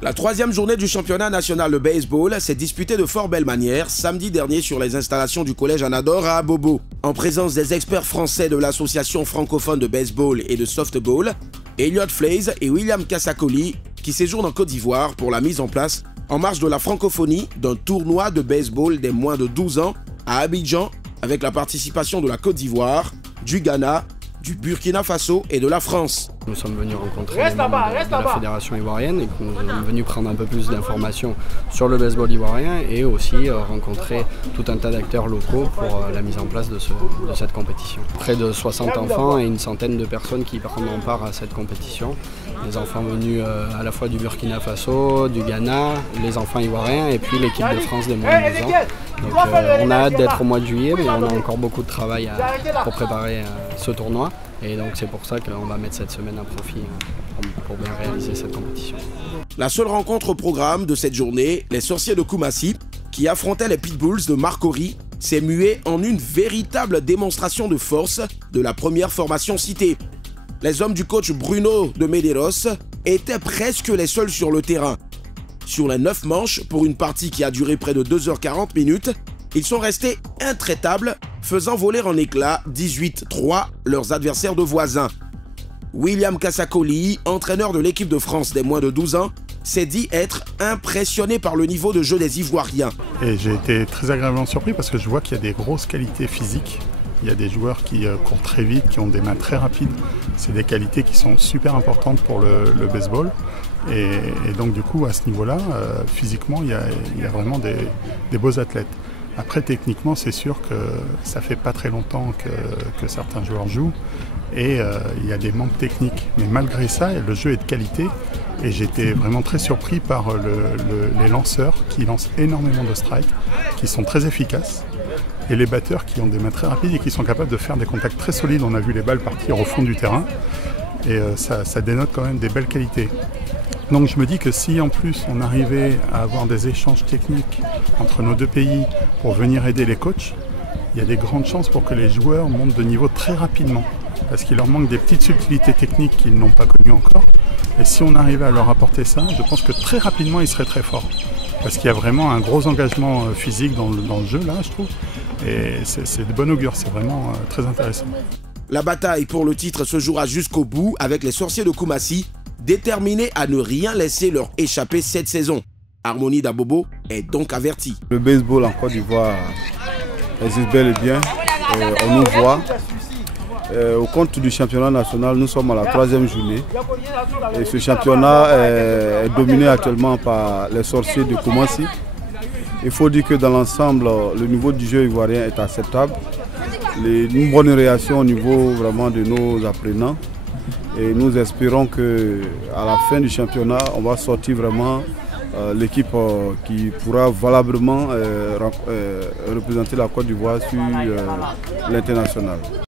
La troisième journée du championnat national de baseball s'est disputée de fort belle manière samedi dernier sur les installations du collège Anador à Abobo, en présence des experts français de l'association francophone de baseball et de softball, Elliot Flays et William Kassakoli, qui séjournent en Côte d'Ivoire pour la mise en place, en marge de la francophonie, d'un tournoi de baseball des moins de 12 ans à Abidjan, avec la participation de la Côte d'Ivoire, du Ghana, du Burkina Faso et de la France. Nous sommes venus rencontrer les membres de la fédération ivoirienne et nous sommes venus prendre un peu plus d'informations sur le baseball ivoirien et aussi rencontrer tout un tas d'acteurs locaux pour la mise en place de cette compétition. Près de 60 enfants et une centaine de personnes qui prendront part à cette compétition. Les enfants venus à la fois du Burkina Faso, du Ghana, les enfants ivoiriens et puis l'équipe de France des moins de 12 ans. Donc on a hâte d'être au mois de juillet, mais on a encore beaucoup de travail pour préparer ce tournoi. Et donc c'est pour ça qu'on va mettre cette semaine à profit pour bien réaliser cette compétition. La seule rencontre au programme de cette journée, les sorciers de Koumassi, qui affrontaient les Pitbulls de Marcory, s'est mué en une véritable démonstration de force de la première formation citée. Les hommes du coach Bruno de Medeiros étaient presque les seuls sur le terrain. Sur les 9 manches, pour une partie qui a duré près de 2h40 minutes, ils sont restés intraitables, faisant voler en éclats 18-3 leurs adversaires de voisins. William Kassakoli, entraîneur de l'équipe de France des moins de 12 ans, s'est dit être impressionné par le niveau de jeu des Ivoiriens. Et j'ai été très agréablement surpris parce que je vois qu'il y a des grosses qualités physiques. Il y a des joueurs qui courent très vite, qui ont des mains très rapides. C'est des qualités qui sont super importantes pour le baseball. Et donc du coup, à ce niveau-là, physiquement, il y a vraiment des beaux athlètes. Après, techniquement, c'est sûr que ça fait pas très longtemps que certains joueurs jouent et il y a des manques techniques. Mais malgré ça, le jeu est de qualité et j'étais vraiment très surpris par les lanceurs qui lancent énormément de strikes, qui sont très efficaces et les batteurs qui ont des mains très rapides et qui sont capables de faire des contacts très solides. On a vu les balles partir au fond du terrain et ça dénote quand même des belles qualités. Donc je me dis que si en plus on arrivait à avoir des échanges techniques entre nos deux pays pour venir aider les coachs, il y a des grandes chances pour que les joueurs montent de niveau très rapidement. Parce qu'il leur manque des petites subtilités techniques qu'ils n'ont pas connues encore. Et si on arrivait à leur apporter ça, je pense que très rapidement ils seraient très forts. Parce qu'il y a vraiment un gros engagement physique dans le jeu là, je trouve. Et c'est de bon augure, c'est vraiment très intéressant. La bataille pour le titre se jouera jusqu'au bout avec les sorciers de Koumassi, déterminés à ne rien laisser leur échapper cette saison. Harmonie d'Abobo est donc avertie. Le baseball en Côte d'Ivoire existe bel et bien. On nous voit. Au compte du championnat national, nous sommes à la 3e journée. Et ce championnat est dominé actuellement par les sorciers de Koumassi. Il faut dire que dans l'ensemble, le niveau du jeu ivoirien est acceptable. Une bonne réaction au niveau vraiment de nos apprenants. Et nous espérons qu'à la fin du championnat, on va sortir vraiment l'équipe qui pourra valablement représenter la Côte d'Ivoire sur l'international.